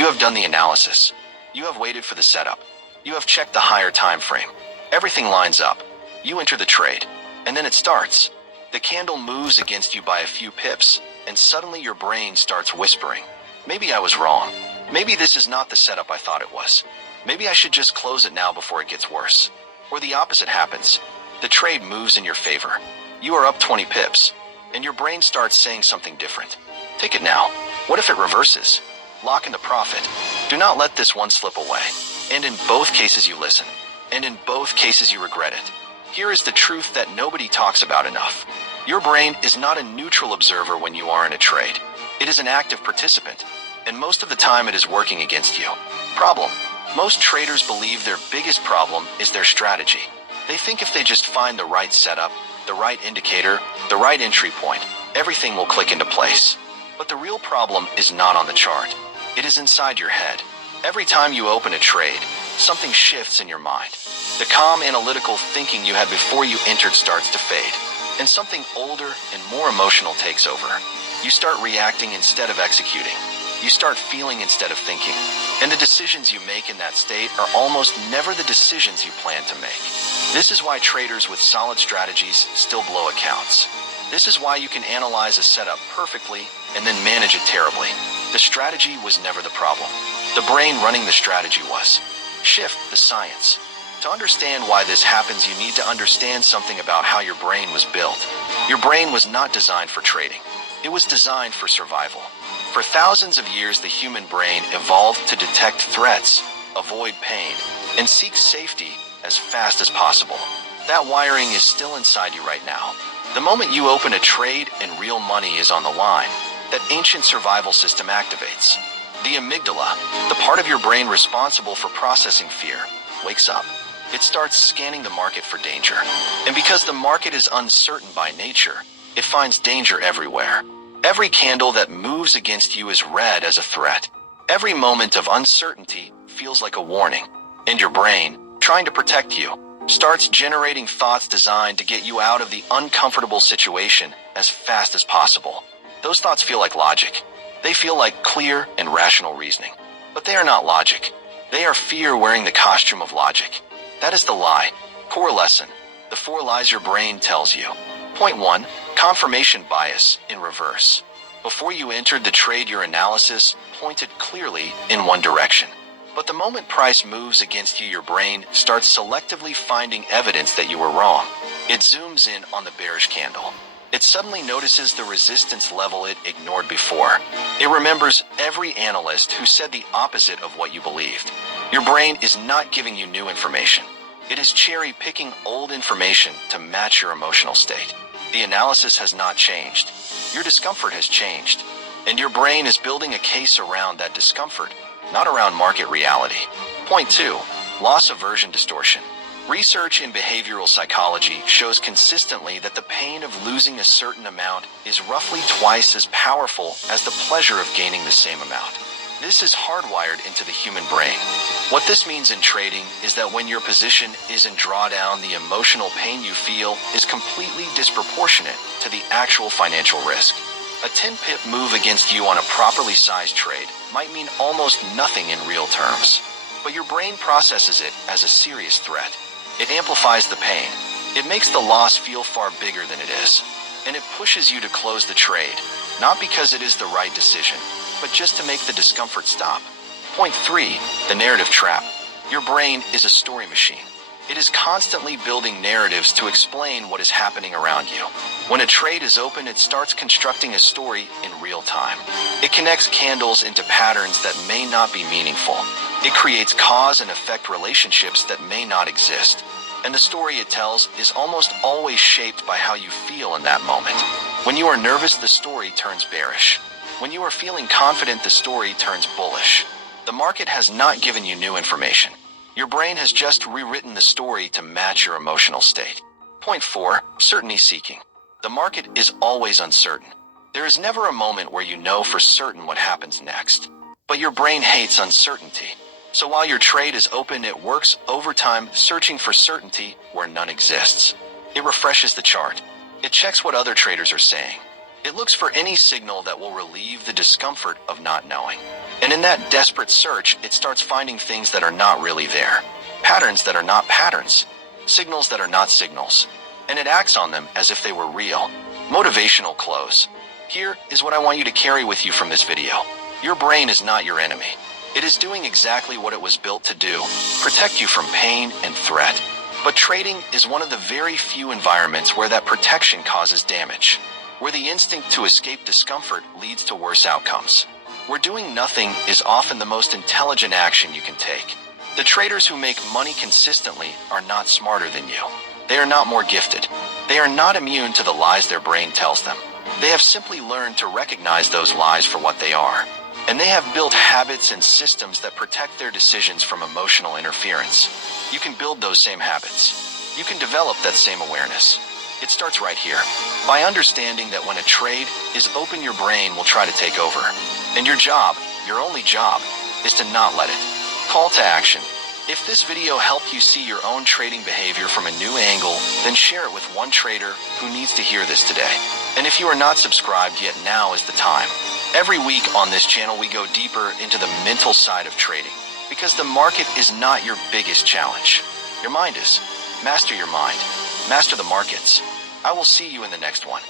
You have done the analysis. You have waited for the setup. You have checked the higher time frame. Everything lines up. You enter the trade, and then it starts. The candle moves against you by a few pips, and suddenly your brain starts whispering, maybe I was wrong. Maybe this is not the setup I thought it was. Maybe I should just close it now before it gets worse. Or the opposite happens. The trade moves in your favor. You are up 20 pips, and your brain starts saying something different. Take it now. What if it reverses? Lock in the profit. Do not let this one slip away. And in both cases you listen. And in both cases you regret it. Here is the truth that nobody talks about enough. Your brain is not a neutral observer when you are in a trade. It is an active participant. And most of the time it is working against you. Problem. Most traders believe their biggest problem is their strategy. They think if they just find the right setup, the right indicator, the right entry point, everything will click into place. But the real problem is not on the chart. It is inside your head. Every time you open a trade, something shifts in your mind. The calm analytical thinking you had before you entered starts to fade, and something older and more emotional takes over. You start reacting instead of executing. You start feeling instead of thinking. And the decisions you make in that state are almost never the decisions you plan to make. This is why traders with solid strategies still blow accounts. This is why you can analyze a setup perfectly and then manage it terribly. The strategy was never the problem. The brain running the strategy was. Shift the science. To understand why this happens, you need to understand something about how your brain was built. Your brain was not designed for trading. It was designed for survival. For thousands of years, the human brain evolved to detect threats, avoid pain, and seek safety as fast as possible. That wiring is still inside you right now. The moment you open a trade and real money is on the line, that ancient survival system activates. The amygdala, the part of your brain responsible for processing fear, wakes up. It starts scanning the market for danger. And because the market is uncertain by nature, it finds danger everywhere. Every candle that moves against you is read as a threat. Every moment of uncertainty feels like a warning. And your brain, trying to protect you, starts generating thoughts designed to get you out of the uncomfortable situation as fast as possible. Those thoughts feel like logic. They feel like clear and rational reasoning. But they are not logic. They are fear wearing the costume of logic. That is the lie. Core lesson. The 4 lies your brain tells you. Point 1. Confirmation bias in reverse. Before you entered the trade, your analysis pointed clearly in one direction. But the moment price moves against you, your brain starts selectively finding evidence that you were wrong. It zooms in on the bearish candle. It suddenly notices the resistance level it ignored before. It remembers every analyst who said the opposite of what you believed. Your brain is not giving you new information. It is cherry-picking old information to match your emotional state. The analysis has not changed. Your discomfort has changed. And your brain is building a case around that discomfort, not around market reality. Point 2. Loss aversion distortion. Research in behavioral psychology shows consistently that the pain of losing a certain amount is roughly twice as powerful as the pleasure of gaining the same amount. This is hardwired into the human brain. What this means in trading is that when your position is in drawdown, the emotional pain you feel is completely disproportionate to the actual financial risk. A 10-pip move against you on a properly sized trade might mean almost nothing in real terms, but your brain processes it as a serious threat. It amplifies the pain. It makes the loss feel far bigger than it is, and it pushes you to close the trade, not because it is the right decision, but just to make the discomfort stop. Point 3. The narrative trap. Your brain is a story machine. It is constantly building narratives to explain what is happening around you. When a trade is open, it starts constructing a story in real time. It connects candles into patterns that may not be meaningful. It creates cause and effect relationships that may not exist. And the story it tells is almost always shaped by how you feel in that moment. When you are nervous, the story turns bearish. When you are feeling confident, the story turns bullish. The market has not given you new information. Your brain has just rewritten the story to match your emotional state. Point 4. Certainty seeking. The market is always uncertain. There is never a moment where you know for certain what happens next. But your brain hates uncertainty. So while your trade is open, it works overtime searching for certainty where none exists. It refreshes the chart. It checks what other traders are saying. It looks for any signal that will relieve the discomfort of not knowing. And in that desperate search, it starts finding things that are not really there. Patterns that are not patterns. Signals that are not signals. And it acts on them as if they were real. Motivational close. Here is what I want you to carry with you from this video. Your brain is not your enemy. It is doing exactly what it was built to do, protect you from pain and threat. But trading is one of the very few environments where that protection causes damage, where the instinct to escape discomfort leads to worse outcomes, where doing nothing is often the most intelligent action you can take. The traders who make money consistently are not smarter than you. They are not more gifted. They are not immune to the lies their brain tells them. They have simply learned to recognize those lies for what they are. And they have built habits and systems that protect their decisions from emotional interference. You can build those same habits. You can develop that same awareness. It starts right here, by understanding that when a trade is open, your brain will try to take over. And your job, your only job, is to not let it. Call to action. If this video helped you see your own trading behavior from a new angle, then share it with one trader who needs to hear this today. And if you are not subscribed yet, now is the time. Every week on this channel, we go deeper into the mental side of trading, because the market is not your biggest challenge. Your mind is. Master your mind. Master the markets. I will see you in the next one.